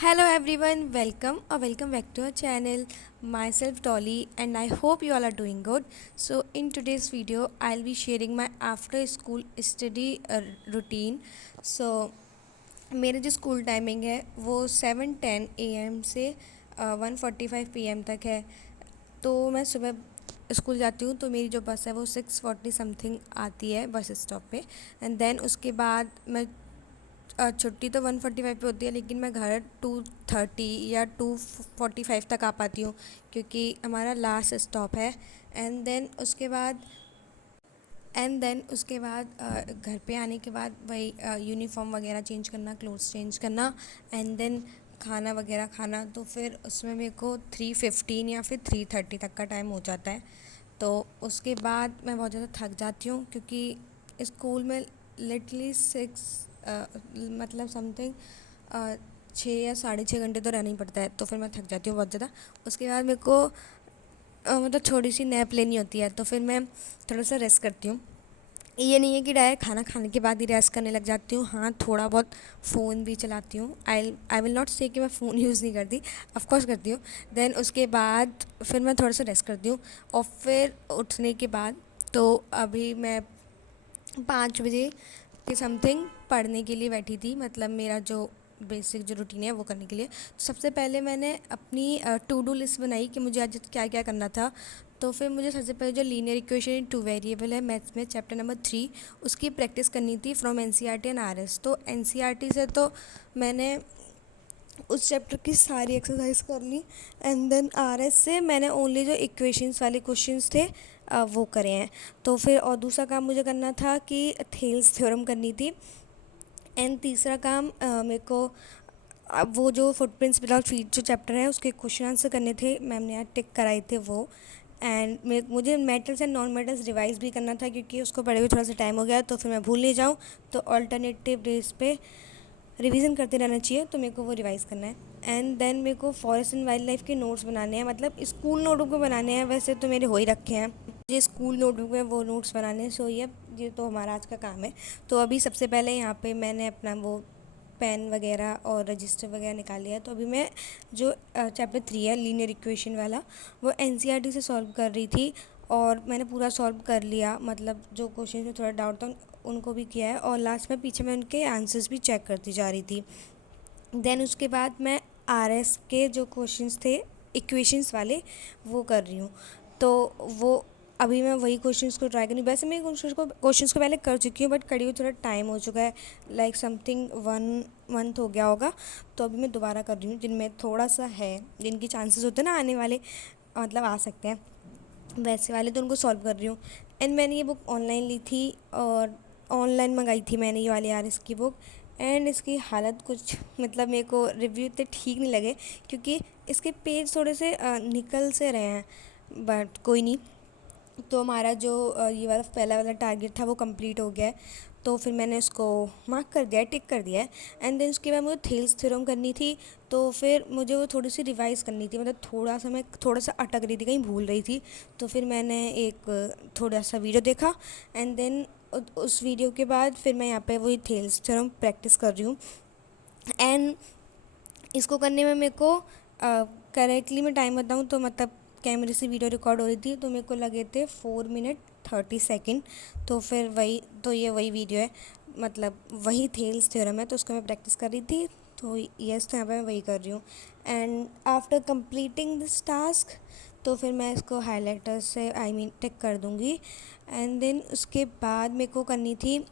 Hello everyone, welcome back to our channel. Myself Dolly and I hope you all are doing good. So in today's video I'll be sharing my after school study routine. So मेरे जो school timing है वो 7:10 AM से 1:45 PM तक है। तो मैं सुबह स्कूल जाती हूँ, तो मेरी जो बस है वो 6:40 समथिंग आती है बस स्टॉप पे। एंड देन उसके बाद मैं छुट्टी तो 1:45 पे होती है, लेकिन मैं घर 2:30 या 2:45 तक आ पाती हूँ, क्योंकि हमारा लास्ट स्टॉप है। एंड देन उसके बाद घर पे आने के बाद वही यूनिफॉर्म वगैरह चेंज करना, क्लोथ्स चेंज करना, एंड देन खाना वगैरह खाना। तो फिर उसमें मेरे को 3:15 या फिर 3:30 तक का टाइम हो जाता है। तो उसके बाद मैं बहुत ज़्यादा थक जाती हूँ, क्योंकि स्कूल में लिटरली मतलब समथिंग 6 या 6.5 घंटे तो रहना ही पड़ता है। तो फिर मैं थक जाती हूँ बहुत ज़्यादा। उसके बाद मेरे को मतलब थोड़ी सी नैप लेनी होती है, तो फिर मैं थोड़ा सा रेस्ट करती हूँ। ये नहीं है कि डायरेक्ट खाना खाने के बाद ही रेस्ट करने लग जाती हूँ। हाँ, थोड़ा बहुत फ़ोन भी चलाती हूँ। आई विल नॉट से कि मैं फ़ोन यूज़ नहीं करती, ऑफ कोर्स करती हूँ। देन उसके बाद फिर मैं थोड़ा सा रेस्ट करती हूँ, और फिर उठने के बाद तो अभी मैं 5 बजे के समथिंग पढ़ने के लिए बैठी थी, मतलब मेरा जो बेसिक जो रूटीन है वो करने के लिए। तो सबसे पहले मैंने अपनी टू डू लिस्ट बनाई कि मुझे आज क्या क्या करना था। तो फिर मुझे सबसे पहले जो linear equation in two variable है मैथ्स में चैप्टर नंबर 3, उसकी प्रैक्टिस करनी थी फ्रॉम एनसीईआरटी एंड आरएस। तो एनसीईआरटी से तो मैंने उस चैप्टर की सारी एक्सरसाइज कर ली। एंड देन आरएस से मैंने ओनली जो इक्वेशंस वाले क्वेश्चंस थे वो करे हैं। तो फिर और दूसरा काम मुझे करना था कि थेल्स थ्योरम करनी थी। एंड तीसरा काम मेरे को वो जो फुटप्रिंट्स विदाउट फीट जो चैप्टर है उसके क्वेश्चन आंसर करने थे, मैम ने यहाँ टिक कराए थे वो। एंड मुझे metals and non metals revise भी करना था, क्योंकि उसको पढ़े हुए थोड़ा सा टाइम हो गया, तो फिर मैं भूल नहीं जाऊँ। तो अल्टरनेटिव डेज पे रिवीजन करते रहना चाहिए, तो मेरे को वो रिवाइज़ करना है। एंड देन मेरे को फॉरेस्ट एंड वाइल्ड लाइफ के नोट्स बनाने हैं, मतलब स्कूल नोटबुक में बनाने हैं, वैसे तो मेरे हो ही रखे हैं। मुझे स्कूल नोटबुक में वो नोट्स बनाने हैं। सो ये तो हमारा आज का काम है। तो अभी सबसे पहले यहाँ पे मैंने अपना वो पेन वगैरह और रजिस्टर वगैरह निकाल लिया। तो अभी मैं जो चैप्टर 3 है लीनियर इक्वेशन वाला, वो एनसीईआरटी से सॉल्व कर रही थी, और मैंने पूरा सॉल्व कर लिया। मतलब जो क्वेश्चन में थोड़ा डाउट था उनको भी किया है, और लास्ट में पीछे मैं उनके आंसर्स भी चेक करती जा रही थी। देन उसके बाद मैं आरएस के जो क्वेश्चंस थे इक्वेशंस वाले वो कर रही हूँ। तो वो अभी मैं वही क्वेश्चंस को ट्राई करूँ। वैसे मैं क्वेश्चंस को पहले कर चुकी हूँ, बट कड़ी हुई थोड़ा टाइम हो चुका है, लाइक समथिंग 1 मंथ हो गया होगा। तो अभी मैं दोबारा कर रही हूँ, जिनमें थोड़ा सा है, जिनकी चांसेस होते हैं ना आने वाले, मतलब आ सकते हैं, वैसे वाले तो उनको सॉल्व कर रही हूँ। एंड मैंने ये बुक ऑनलाइन ली थी, और ऑनलाइन मंगाई थी मैंने ये वाली आरएस की बुक। एंड इसकी हालत कुछ मतलब मेरे को रिव्यू इतने ठीक नहीं लगे, क्योंकि इसके पेज थोड़े से निकल से रहे हैं, बट कोई नहीं। तो हमारा जो ये वाला पहला वाला टारगेट था वो कंप्लीट हो गया है। तो फिर मैंने उसको मार्क कर दिया है, टिक कर दिया है। एंड देन उसके बाद मुझे थेल्स थ्योरम करनी थी। तो फिर मुझे वो थोड़ी सी रिवाइज़ करनी थी, मतलब मैं थोड़ा सा अटक रही थी, कहीं भूल रही थी। तो फिर मैंने एक थोड़ा सा वीडियो देखा। एंड देन उस वीडियो के बाद फिर मैं यहाँ पे वही थेल्स थ्योरम प्रैक्टिस कर रही हूँ। एंड इसको करने में मेरे को करेक्टली मैं टाइम बताऊँ तो, मतलब कैमरे से वीडियो रिकॉर्ड हो रही थी, तो मेरे को लगे थे 4 मिनट 30 सेकेंड। तो फिर ये वही वीडियो है, मतलब वही थेल्स थ्योरम है, तो उसको मैं प्रैक्टिस कर रही थी। तो यस, तो यहाँ पे मैं वही कर रही हूँ। And after completing this task, तो फिर मैं इसको हाईलाइटर से टिक कर दूँगी। एंड देन उसके बाद मेरे को करनी थी,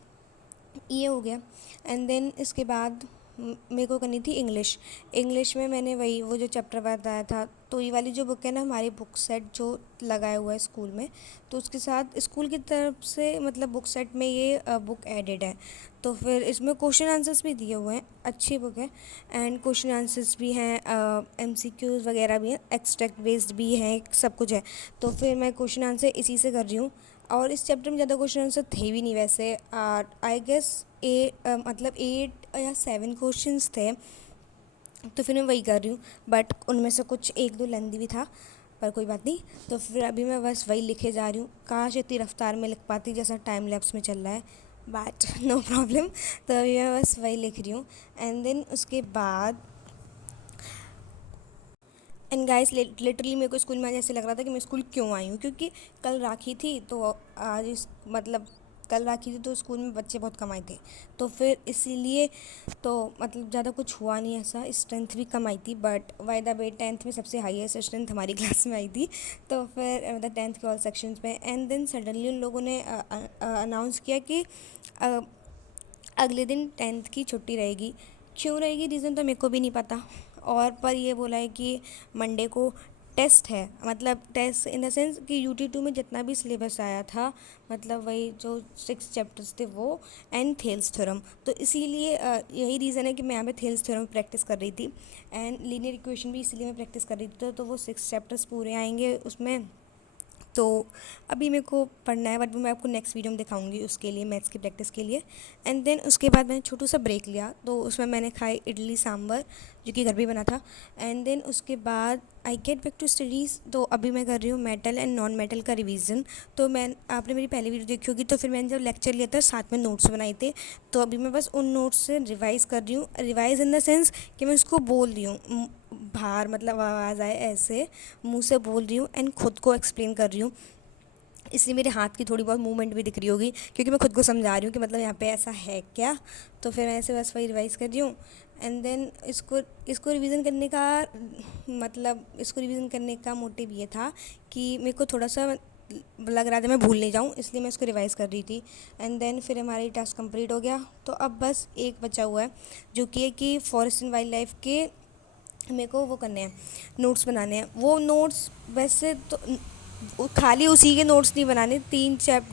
ये हो गया। एंड देन इसके बाद मेरे को करनी थी इंग्लिश। इंग्लिश में मैंने वही वो जो चैप्टर बताया था, तो ये वाली जो बुक है ना, हमारी बुक सेट जो लगाया हुआ है स्कूल में, तो उसके साथ स्कूल की तरफ से मतलब बुक सेट में ये बुक एडेड है। तो फिर इसमें क्वेश्चन आंसर्स भी दिए हुए हैं, अच्छी बुक है। एंड क्वेश्चन आंसर्स भी हैं, एमसीक्यूज़ वगैरह भी हैं, एक्सट्रैक्ट बेस्ड भी हैं, सब कुछ है। तो फिर मैं क्वेश्चन आंसर इसी से कर रही हूँ। और इस चैप्टर में ज़्यादा क्वेश्चन आंसर थे भी नहीं वैसे, आई गेस मतलब 8 या 7 क्वेश्चंस थे। तो फिर मैं वही कर रही हूँ, बट उनमें से कुछ 1-2 लेंदी भी था, पर कोई बात नहीं। तो फिर अभी मैं बस वही लिखे जा रही हूँ। काश इतनी रफ्तार में लिख पाती जैसा टाइम लैप्स में चल रहा है, बट नो प्रॉब्लम। तो अभी मैं बस वही लिख रही हूँ। एंड देन उसके बाद एंड गाइस लिटरली मेरे को स्कूल में आज ऐसे लग रहा था कि मैं स्कूल क्यों आई हूँ, क्योंकि कल राखी थी तो आज मतलब कल राखी थी तो स्कूल में बच्चे बहुत कम आए थे, तो फिर इसीलिए तो मतलब ज़्यादा कुछ हुआ नहीं ऐसा। स्ट्रेंथ भी कम आई थी, but by the way 10th में सबसे हाईएस्ट स्ट्रेंथ हमारी क्लास में आई थी। तो फिर मतलब 10th के ऑल सेक्शंस में, एंड देन सडनली उन लोगों ने अनाउंस किया कि अ, अगले दिन 10th की छुट्टी रहेगी। क्यों रहेगी रीज़न तो मेरे को भी नहीं पता। और पर ये बोला है कि मंडे को टेस्ट है, मतलब टेस्ट इन द सेंस कि UT2 में जितना भी सिलेबस आया था, मतलब वही जो 6 चैप्टर्स थे वो, एंड थेल्स थ्योरम। तो इसीलिए यही रीज़न है कि मैं यहाँ पे थेल्स थ्योरम प्रैक्टिस कर रही थी, एंड लीनियर इक्वेशन भी इसीलिए मैं प्रैक्टिस कर रही थी। तो वो 6 चैप्टर्स पूरे आएंगे उसमें। तो अभी मेरे को पढ़ना है, बट मैं आपको नेक्स्ट वीडियो में दिखाऊंगी उसके लिए, मैथ्स की प्रैक्टिस के लिए। एंड देन उसके बाद मैंने छोटू सा ब्रेक लिया, तो उसमें मैंने खाई इडली सांभर, जो कि घर पे बना था। एंड देन उसके बाद I get back to studies. तो अभी मैं कर रही हूँ मेटल एंड नॉन मेटल का रिवीजन। तो मैं आपने मेरी पहली वीडियो देखी होगी, तो फिर मैंने जब लेक्चर लिया था साथ में नोट्स बनाए थे। तो अभी मैं बस उन नोट्स से रिवाइज़ कर रही हूँ, रिवाइज़ इन द सेंस कि मैं उसको बोल रही हूँ बाहर, मतलब आवाज़ आए ऐसे मुंह से बोल रही हूँ, एंड खुद को एक्सप्लेन कर रही हूँ। इसलिए मेरे हाथ की थोड़ी बहुत मूवमेंट भी दिख रही होगी, क्योंकि मैं खुद को समझा रही हूँ कि मतलब यहाँ पे ऐसा है क्या। तो फिर मैं ऐसे बस वही रिवाइज़ कर रही हूँ। एंड देन इसको इसको रिवीजन करने का मतलब इसको रिवीजन करने का मोटिव ये था कि मेरे को थोड़ा सा लग रहा था मैं भूल नहीं जाऊँ, इसलिए मैं इसको रिवाइज़ कर रही थी। एंड देन फिर हमारी टास्क कंप्लीट हो गया। तो अब बस एक बचा हुआ है, जो कि है कि फॉरेस्ट एंड वाइल्ड लाइफ के मेरे को वो करने हैं, नोट्स बनाने हैं। वो नोट्स वैसे तो खाली उसी के नोट्स नहीं बनाने,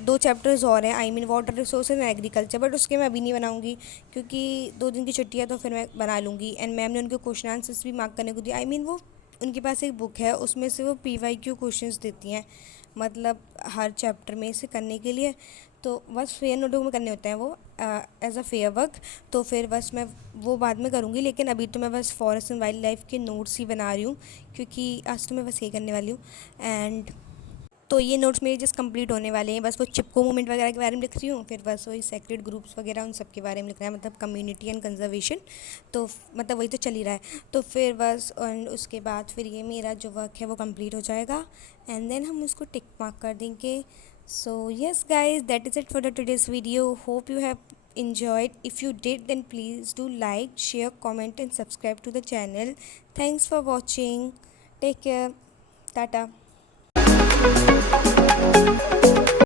2 चैप्टर्स और हैं, I mean water resources and agriculture, but उसके मैं अभी नहीं बनाऊंगी क्योंकि 2 दिन की छुट्टी है, तो फिर मैं बना लूँगी। एंड मैम ने उनके क्वेश्चन आंसर्स भी मार्क करने को दिया। आई मीन वो उनके पास एक बुक है, उसमें से वो PYQ क्वेश्चंस देती हैं, मतलब हर चैप्टर में से करने के लिए। तो बस फेयर नोटबुक में करने होते हैं वो एज अ फेयर वर्क। तो फिर बस मैं वो बाद में करूँगी, लेकिन अभी तो मैं बस फॉरेस्ट एंड वाइल्ड लाइफ के नोट्स ही बना रही हूँ, क्योंकि आज तो मैं बस ये करने वाली हूँ। एंड तो ये नोट्स मेरे जस्ट कंप्लीट होने वाले हैं, बस वो चिपको मूवमेंट वगैरह के बारे में लिख रही हूँ, फिर बस वही सेक्रेड ग्रुप्स वगैरह उन सब के बारे में लिख रहा है, मतलब कम्युनिटी एंड कंजर्वेशन। तो मतलब वही तो चल ही रहा है। तो फिर बस एंड उसके बाद फिर ये मेरा जो वर्क है वो कंप्लीट हो जाएगा, एंड देन हम उसको टिक मार्क कर देंगे। So yes guys, that is it for the today's video. Hope you have enjoyed. If you did, then please do like, share, comment and subscribe to the channel. Thanks for watching. Take care. Tata.